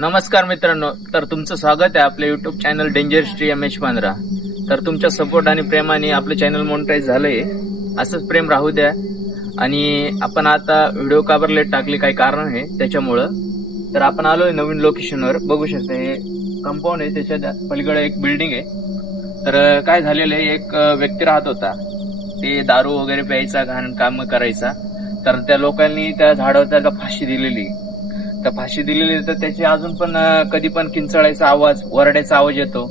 नमस्कार मित्रांनो, तर तुमचं स्वागत आहे आपल्या युट्यूब चॅनल डेंजर स्ट्री MH15. तर तुमच्या सपोर्ट आणि प्रेमाने आपलं चॅनल मोनेटाईज झालंय. असंच प्रेम राहू द्या. आणि आपण आता व्हिडिओ का बरं लेट टाकली, काही कारण आहे त्याच्यामुळं. तर आपण आलोय नवीन लोकेशनवर. बघू शकता हे कंपाऊंड आहे, त्याच्या पलीकडे एक बिल्डिंग आहे. तर काय झालेलं आहे, एक व्यक्ती राहत होता. ते दारू वगैरे प्यायचा, घाण काम करायचा. तर त्या लोकांनी त्या झाडावर त्याला फाशी दिलेली. तर फाशी दिलेली, तर त्याची अजून पण कधी पण किंचाळायचा आवाज, वरडायचा आवाज येतो.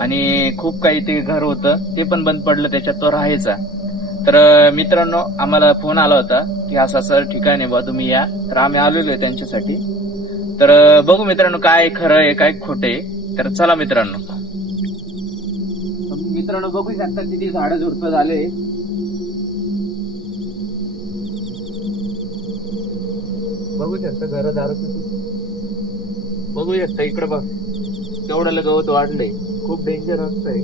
आणि खूप काही ते घर होतं ते पण बंद पडलं, त्याच्यात तो राहायचा. तर मित्रांनो, आम्हाला फोन आला होता की असं असं ठिकाण आहे बा, तुम्ही या. तर आम्ही आलेलो आहे त्यांच्यासाठी. तर बघू मित्रांनो, काय खरं आहे काय खोटं आहे. तर चला मित्रांनो. मित्रांनो बघू शकता किती झाडं झुडपं झाले. बघू शकता घरदार किती. बघू शकता इकडे बघ, केवढं गवत वाढलंय. खूप डेंजर असतंय.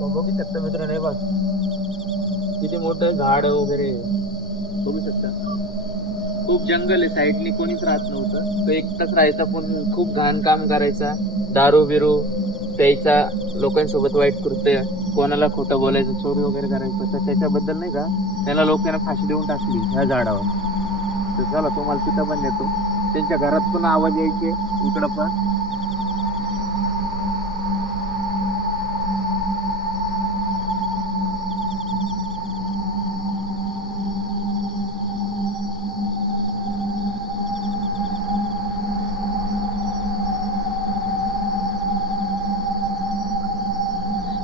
बघू शकता मित्रांनो, हे बघ किती मोठं झाड वगैरे. बघू शकता खूप जंगल आहे, साईडनी कोणीच राहत नव्हतं. तो एकटाच राहायचा, पण खूप घाण काम करायचा. दारू बिरू प्यायचा, लोकांसोबत वाईट कृत्य, कोणाला खोटं बोलायचं, चोरी वगैरे करायचं. तर त्याच्याबद्दल नाही का त्याला लोकांना फाशी देऊन टाकली ह्या झाडावर. तर चला तुम्हाला तिथं पण नेतो. त्यांच्या घरात पण आवाज यायचे, इकडं पण.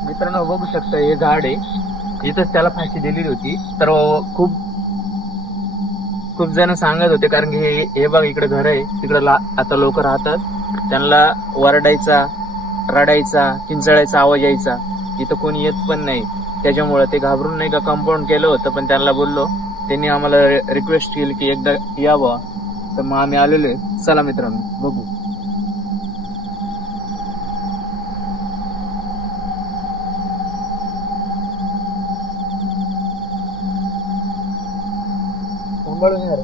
मित्रांनो बघू शकता हे झाड आहे, इथंच त्याला फाशी दिलेली होती. तर खूप खूप जण सांगत होते, कारण की हे बघ इकडे घर आहे, तिकडे आता लोक राहतात. त्यांना वरडायचा, रडायचा, किंचाळायचा आवाज यायचा. इथं कोणी येत पण नाही. त्याच्यामुळे ते घाबरून नाही का कंपाऊंड केलं होतं. पण त्यांना बोललो, त्यांनी आम्हाला रिक्वेस्ट केली की एकदा यावं. तर मग आम्ही आलेलो आहे. चला मित्रांनो बघू. सांभाळून यार.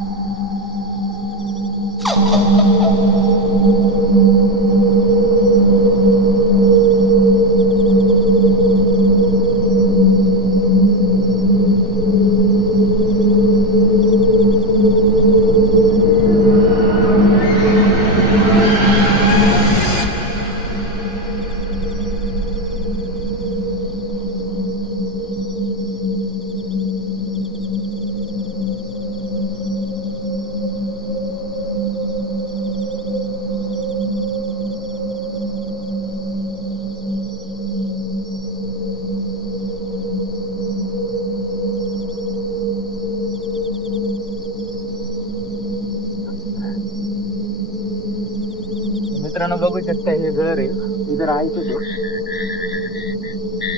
मित्रांनो बघू शकता हे घर आहे, इथं राहायचं तो.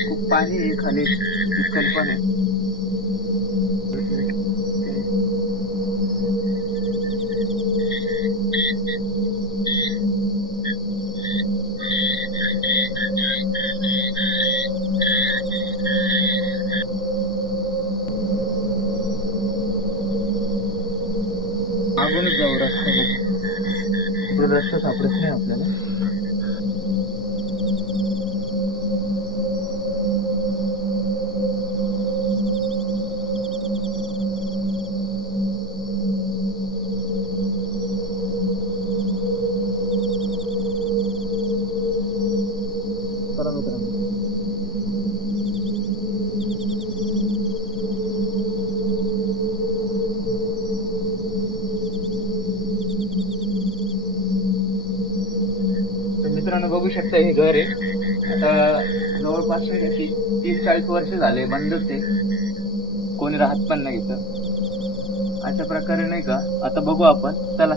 खूप पाणी आहे खाली, चिखल पण आहे. मागूनच जाऊ रस्ता, इकडे रस्ता सापडत नाही आपल्याला. चला मित्रांनो. मित्रांनो बघू शकता हे घर आहे. आता जवळपास 30-40 वर्ष झाले बंदच आहे, कोणी राहत पण नाही इथं. अशा प्रकारे नाही का. आता बघू आपण, चला.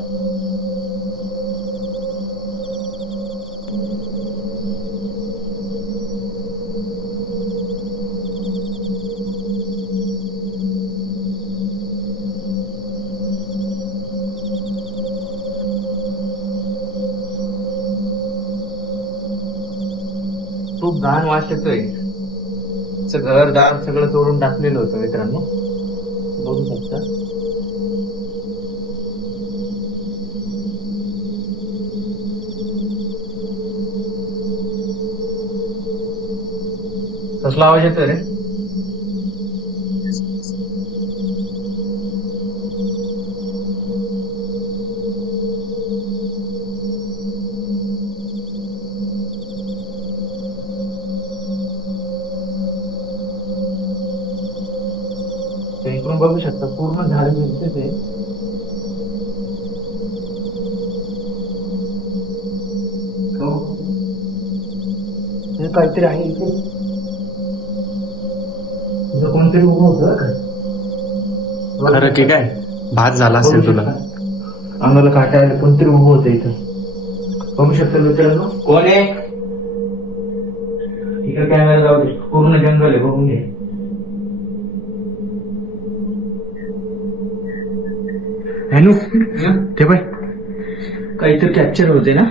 खूप घाण वास येतोय. घर दार सगळं तोडून टाकलेलं होतं मित्रांनो, बघू शकता. कसला आवाज येतोय रे? इकडून बघू शकता पूर्ण झाड दिसते ते. काहीतरी आहे इथे. कोणतरी उभं होतं का? खरं की काय भात झाला असेल तुला. अंगाला काटा आले. कोणतरी उभं होतं इथं. बघू शकता मित्रांनो. कोण आहे? इकडे कॅमेरा जाऊ दे. पूर्ण जंगल आहे, बघून घे. ते बाय काहीतरी कॅप्चर होते ना.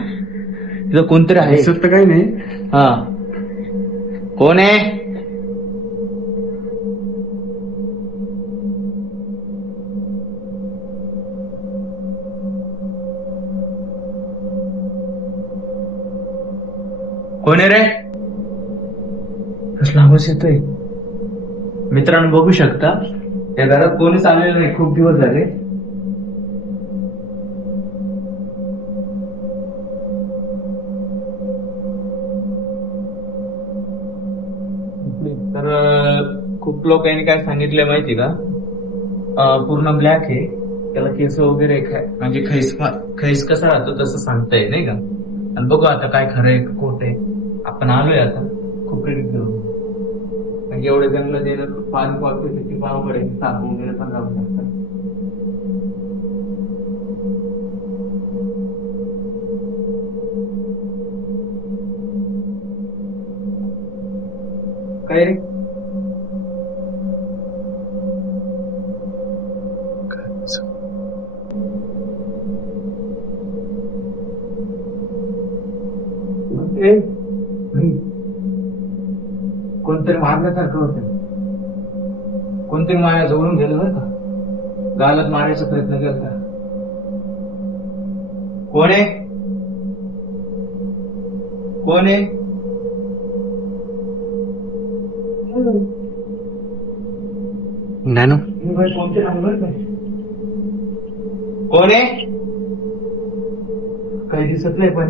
तिथं कोणतरी आहे. दिसत तर काही नाही. हा, कोण आहे? कोण आहे रे? कसला आवाज येतोय मित्रांनो, बघू शकता. या घरात कोणीच आलेलं नाही, खूप दिवस झाले. तर खूप लोकांनी काय सांगितलंय माहिती का, पूर्ण ब्लॅक आहे, त्याला केस वगैरे म्हणजे खैस कसा राहतो तसं सांगताय नाही का. आणि बघू आता काय खरं आहे खोट आहे. आपण आलोय आता खूप क्रेडिट घेऊन, म्हणजे एवढे जंगल देणं पाणी पावतो किती पावड आहे. साप वगैरे पण राहू शकतात. काय रे? कोणतरी मारण्यासारखं होतं. कोणतरी माझ्या जवळून गेलं बरं का, गालात मारायचा प्रयत्न केला. कोण आहे? कोण आहे? नॅनो कोणते नंबर काय? कोण आहे? काही दिसत नाही पण.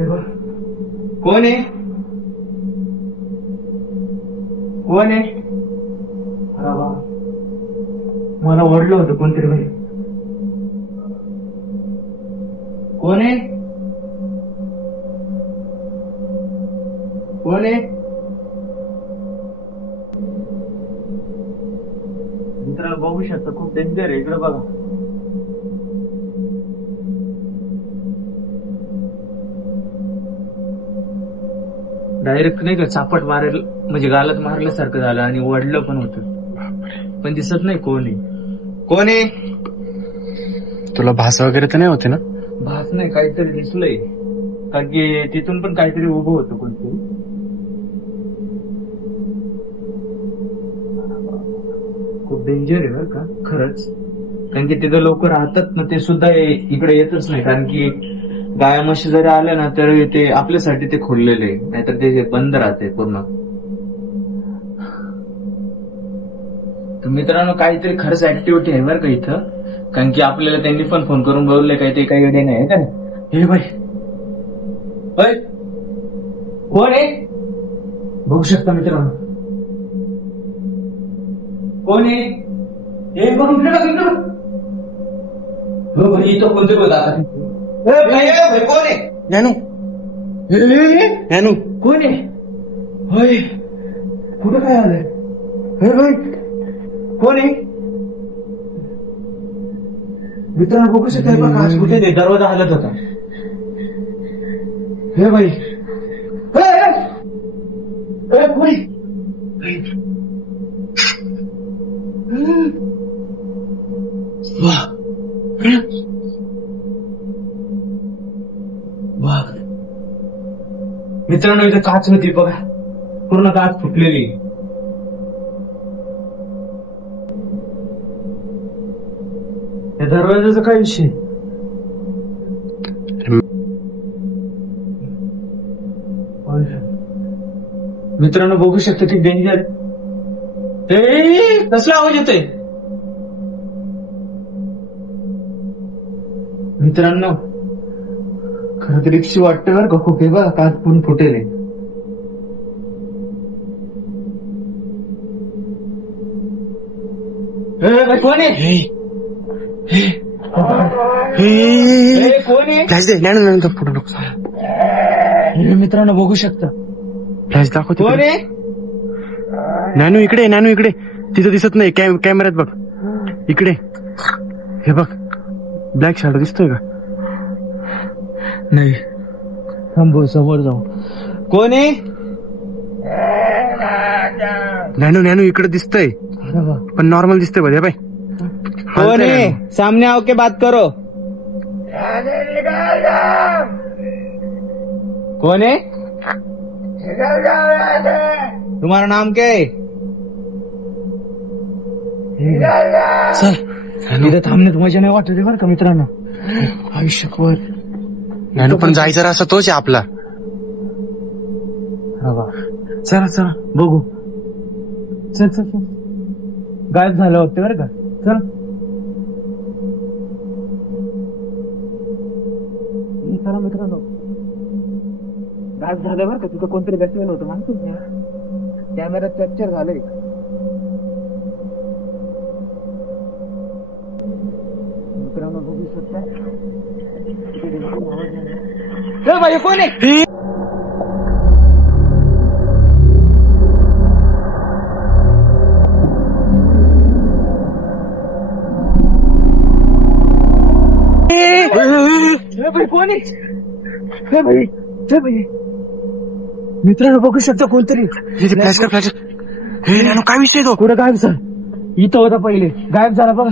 कोण आहे? कोण आहे? मला ओढलं होतं कोणतरी भाई. कोण आहे? कोण आहे? मित्रांनो बघू शकता खूप डेंजर आहे. इकडे बघा. डायरेक्ट नाही का चापट मारेल, म्हणजे गालात मारल्यासारखं झालं आणि वडलं पण होतं, पण दिसत नाही कोण आहे. कोण आहे? तुला भास वगैरे तर नाही होते ना? भास नाही, काहीतरी दिसलंय. कारण की तिथून पण काहीतरी उभं होतं कोणतरी. खूप डेंजर आहे बरं का खरंच. कारण की तिथं लोक राहतात ना, ते सुद्धा इकडे येतच नाही. कारण की गाया म्हशी जरी आल्या ना तर ते आपल्यासाठी ते खोललेले, नाहीतर ते बंद राहते पूर्ण. तर मित्रांनो काहीतरी खरंच ऍक्टिव्हिटी आहे बरं का इथं. कारण की आपल्याला त्यांनी पण फोन करून बोलले काही ते काही वेळ नाही का. हे बाई कोण आहे? बघू शकता मित्रांनो कोण आहे. हे बघ इथं कोणते बोलत आता. कोण आहे? नॅनो नॅनो कोण आहे? होय, कुठं काय आलंय? कोण आहे? मित्रांनो बघू शकता बघा, आज कुठे ते दरवाजा हलत होता. हे बाई कोणी मित्रांनो इथं काच होती बघा. पूर्ण काच फुटलेली. या दरवाजाचा काय विषय? मित्रांनो बघू शकता की डेंजर. कसला आवाज येतोय मित्रांनो? खरं तर रिक्षी वाटतं बरं का खूप. हे बघा काच पूर्ण फुटेल. कोण आहे? कोण आहे? फ्लॅश दे. नॅनो नॅनो फोटो नको. मित्रांनो बघू शकता. फ्लॅश दाखव. कोण आहे? नॅनो इकडे, नॅनो इकडे. तिथं दिसत नाही. कॅमेऱ्यात बघ. इकडे हे बघ. ब्लॅक शॅडो दिसतोय का? नाही. थांबव, समोर जाऊ. कोण आहे? नॅनो नॅनो इकडे दिसतंय पण नॉर्मल दिसतंय बघ. हे बाय. कोण आहे? सामने आओ के बात करो. कौन है? तुम्हारा नाम क्या है? चल इथं थांबण्यात मजा नाही वाटत बरं का मित्रांनो. आयुष्यभर नॅनो पण जायचं असं तोच आहे आपला. चला चला बघू. चल चल चल. गायब झालं वाटतं बरं का. चल चला मित्रांनो. गायब झालं बरं का. तिथं कोणतरी बसलेलं होतं माहिती नाही. कॅमेऱ्यात कॅप्चर झालंय. मित्रांनो बघू शकता. भाई कोण आहे? भाई कोण आहे? मित्रांनो बघू शकता कोणतरी. फ्लॅश कर, फ्लॅश. हे नॅनो काय विषय तो? कुठं गायब झाला? इथं होता पहिले. गायब झाला बघा.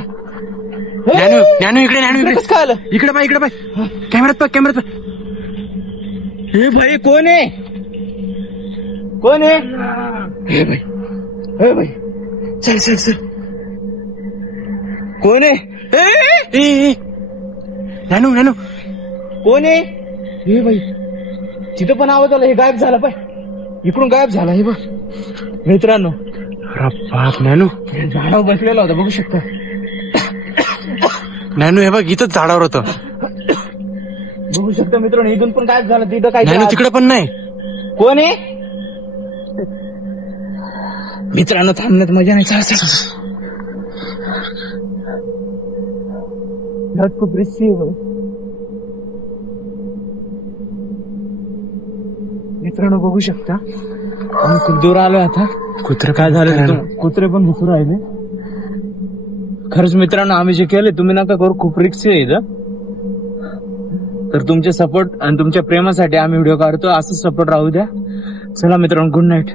नॅनो नॅनो इकडे, नॅनो इकडे. कसं कळलं? इकडे बाय, इकडे बाय. कॅमेऱ्यात बघ, कॅमेऱ्यात बघ. हे भाई कोण आहे? कोण आहे? हे भाई, हे भाई. चल चल चल. कोण आहे? नॅनो नॅनो कोण आहे? हे भाई तिथं पण आवाज आला. हे गायब झाला पाय. इकडून गायब झाला. हे बघ मित्रांनो. बाप. नॅनो झाडावर बसलेला होता बघू शकता. नॅनो हे बघ इथंच झाडावर होतं. बघू शकता मित्रांनो. इथून पण गायब झाला. तिथं काय नॅनो तिकडे पण नाही. कोण आहे? मित्रांनो थांबण्यात मजा नाही. चल चल. खूप रिस्की आहे. मित्रांनो बघू शकता. आम्ही खूप दूर आलोय आता. कुत्र काय झालं तिथून? कुत्रे पण भुकू राहिले. खरंच मित्रांनो आम्ही जे केले तुम्ही नका करू. खूप रिस्की आहे इथं. तर तुमचे सपोर्ट आणि तुमच्या प्रेमासाठी आम्ही व्हिडिओ काढतो. असंच सपोर्ट राहू द्या. चला मित्रांनो गुड नाईट.